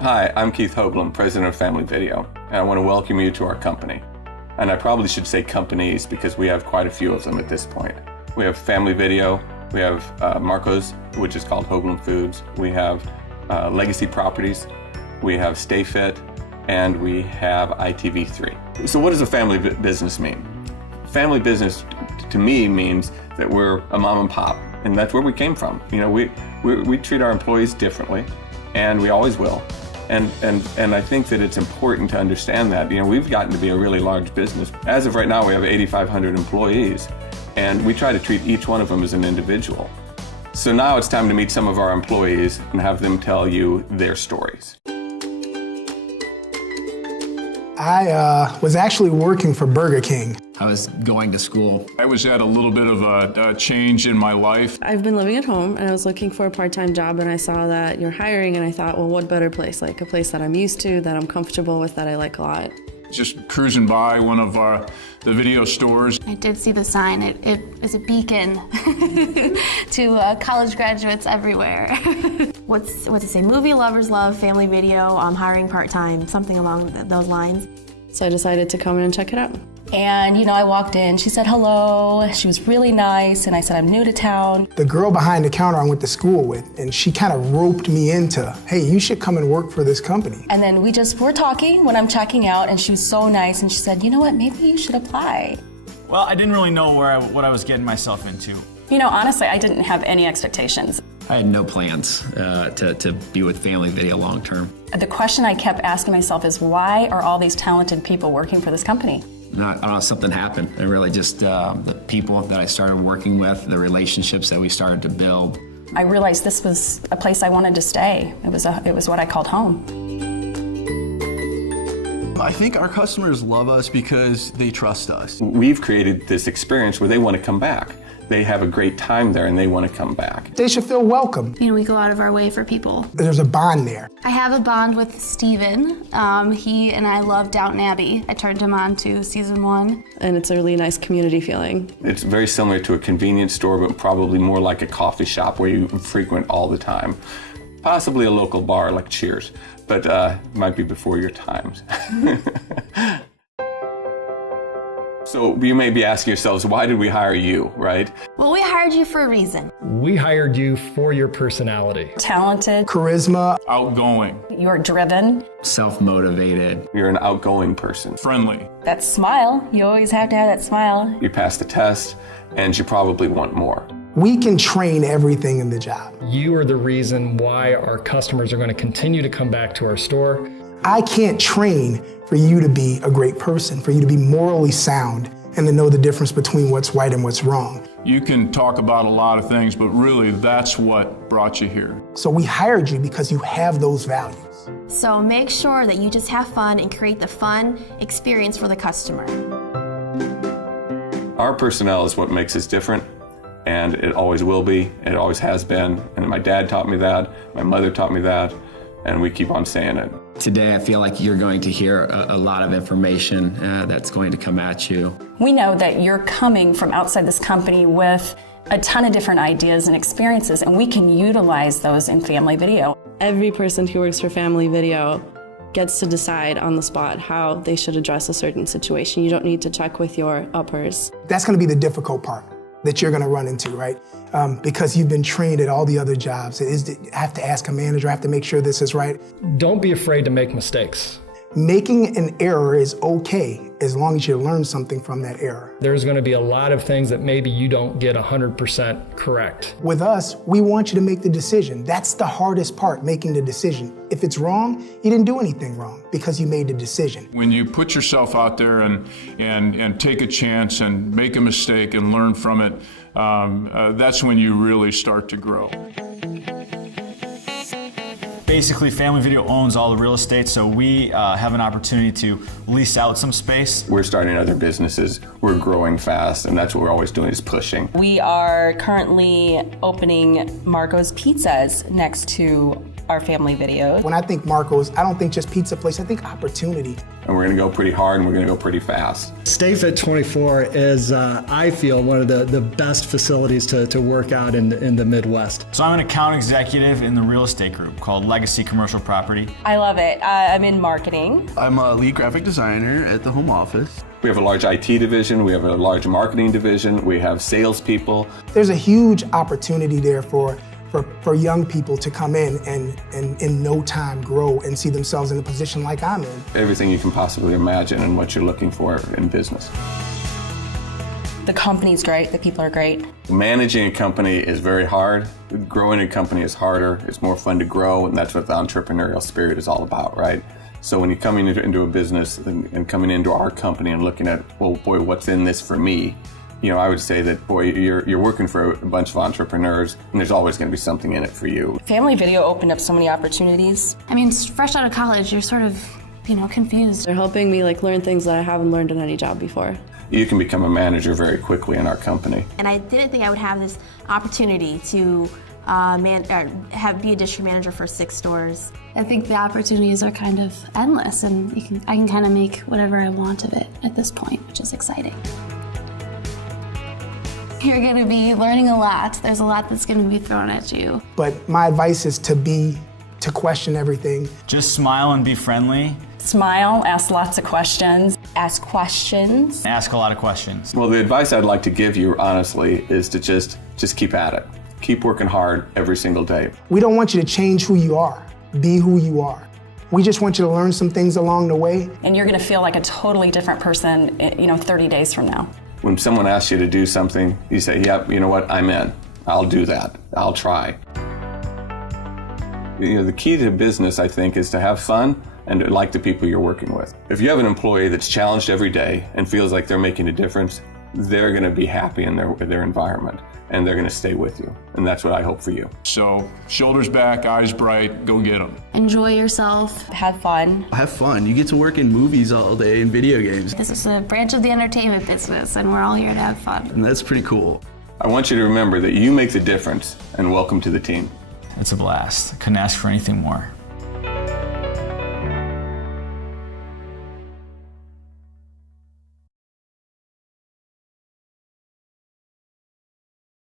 Hi, I'm Keith Hoagland, President of Family Video, and I want to welcome you to our company. And I probably should say companies because we have quite a few of them at this point. We have Family Video, we have Marco's, which is called Hoagland Foods, we have Legacy Properties, we have Stay Fit, and we have ITV3. So what does a family business mean? Family business to me means that we're a mom and pop, and that's where we came from. You know, we treat our employees differently, and we always will. And I think that it's important to understand that. You know, we've gotten to be a really large business. As of right now, we have 8,500 employees, and we try to treat each one of them as an individual. So now it's time to meet some of our employees and have them tell you their stories. I was actually working for Burger King. I was going to school. I was at a little bit of a change in my life. I've been living at home and I was looking for a part-time job and I saw that you're hiring and I thought, well, what better place? Like a place that I'm used to, that I'm comfortable with, that I like a lot. Just cruising by one of the video stores. I did see the sign. It is a beacon to college graduates everywhere. What's it say? Movie lovers love Family Video. I'm hiring part-time, something along those lines. So I decided to come in and check it out. And, you know, I walked in, she said hello, she was really nice, and I said, I'm new to town. The girl behind the counter I went to school with, and she kind of roped me into, hey, you should come and work for this company. And then we just were talking when I'm checking out, and she was so nice, and she said, you know what, maybe you should apply. Well, I didn't really know what I was getting myself into. You know, honestly, I didn't have any expectations. I had no plans to be with Family Video long term. The question I kept asking myself is, why are all these talented people working for this company? I don't know, something happened. And really just the people that I started working with, the relationships that we started to build. I realized this was a place I wanted to stay. It was what I called home. I think our customers love us because they trust us. We've created this experience where they want to come back. They have a great time there and they want to come back. They should feel welcome. You know, we go out of our way for people. There's a bond there. I have a bond with Steven. He and I love Downton Abbey. I turned him on to season 1. And it's a really nice community feeling. It's very similar to a convenience store, but probably more like a coffee shop where you frequent all the time. Possibly a local bar like Cheers, but might be before your times. So you may be asking yourselves, why did we hire you, right? Well, we hired you for a reason. We hired you for your personality. Talented. Charisma. Outgoing. You're driven. Self-motivated. You're an outgoing person. Friendly. That smile, you always have to have that smile. You passed the test, and you probably want more. We can train everything in the job. You are the reason why our customers are going to continue to come back to our store. I can't train for you to be a great person, for you to be morally sound, and to know the difference between what's right and what's wrong. You can talk about a lot of things, but really that's what brought you here. So we hired you because you have those values. So make sure that you just have fun and create the fun experience for the customer. Our personnel is what makes us different, and it always will be, it always has been. And my dad taught me that, my mother taught me that, and we keep on saying it. Today, I feel like you're going to hear a lot of information that's going to come at you. We know that you're coming from outside this company with a ton of different ideas and experiences, and we can utilize those in Family Video. Every person who works for Family Video gets to decide on the spot how they should address a certain situation. You don't need to check with your uppers. That's going to be the difficult part that you're going to run into, right? Because you've been trained at all the other jobs. I have to ask a manager, I have to make sure this is right. Don't be afraid to make mistakes. Making an error is okay as long as you learn something from that error. There's going to be a lot of things that maybe you don't get 100% correct. With us, we want you to make the decision. That's the hardest part, making the decision. If it's wrong, you didn't do anything wrong because you made the decision. When you put yourself out there and take a chance and make a mistake and learn from it, that's when you really start to grow. Basically, Family Video owns all the real estate, so we have an opportunity to lease out some space. We're starting other businesses, we're growing fast, and that's what we're always doing is pushing. We are currently opening Marco's Pizzas next to our family videos. When I think Marco's, I don't think just pizza place, I think opportunity. And we're going to go pretty hard and we're going to go pretty fast. Stay Fit 24 is, I feel, one of the best facilities to work out in the Midwest. So I'm an account executive in the real estate group called Legacy Commercial Property. I love it. I'm in marketing. I'm a lead graphic designer at the home office. We have a large IT division, we have a large marketing division, we have salespeople. There's a huge opportunity there for young people to come in and in no time grow and see themselves in a position like I'm in. Everything you can possibly imagine and what you're looking for in business. The company's great, the people are great. Managing a company is very hard. Growing a company is harder. It's more fun to grow, and that's what the entrepreneurial spirit is all about, right? So when you're coming into a business and coming into our company and looking at, well, boy, what's in this for me? You know, I would say that, boy, you're working for a bunch of entrepreneurs, and there's always going to be something in it for you. Family Video opened up so many opportunities. I mean, fresh out of college, you're sort of, confused. They're helping me learn things that I haven't learned in any job before. You can become a manager very quickly in our company. And I didn't think I would have this opportunity to be a district manager for 6 stores. I think the opportunities are kind of endless, and I can kind of make whatever I want of it at this point, which is exciting. You're going to be learning a lot. There's a lot that's going to be thrown at you. But my advice is to question everything. Just smile and be friendly. Smile, ask lots of questions. Ask questions. Ask a lot of questions. Well, the advice I'd like to give you, honestly, is to just keep at it. Keep working hard every single day. We don't want you to change who you are. Be who you are. We just want you to learn some things along the way. And you're going to feel like a totally different person, 30 days from now. When someone asks you to do something, you say, yep, you know what, I'm in. I'll do that. I'll try. The key to business, I think, is to have fun and to like the people you're working with. If you have an employee that's challenged every day and feels like they're making a difference, they're going to be happy in their environment, and they're going to stay with you. And that's what I hope for you. So shoulders back, eyes bright, go get them. Enjoy yourself. Have fun. Have fun. You get to work in movies all day and video games. This is a branch of the entertainment business, and we're all here to have fun. And that's pretty cool. I want you to remember that you make the difference, and welcome to the team. It's a blast. Couldn't ask for anything more.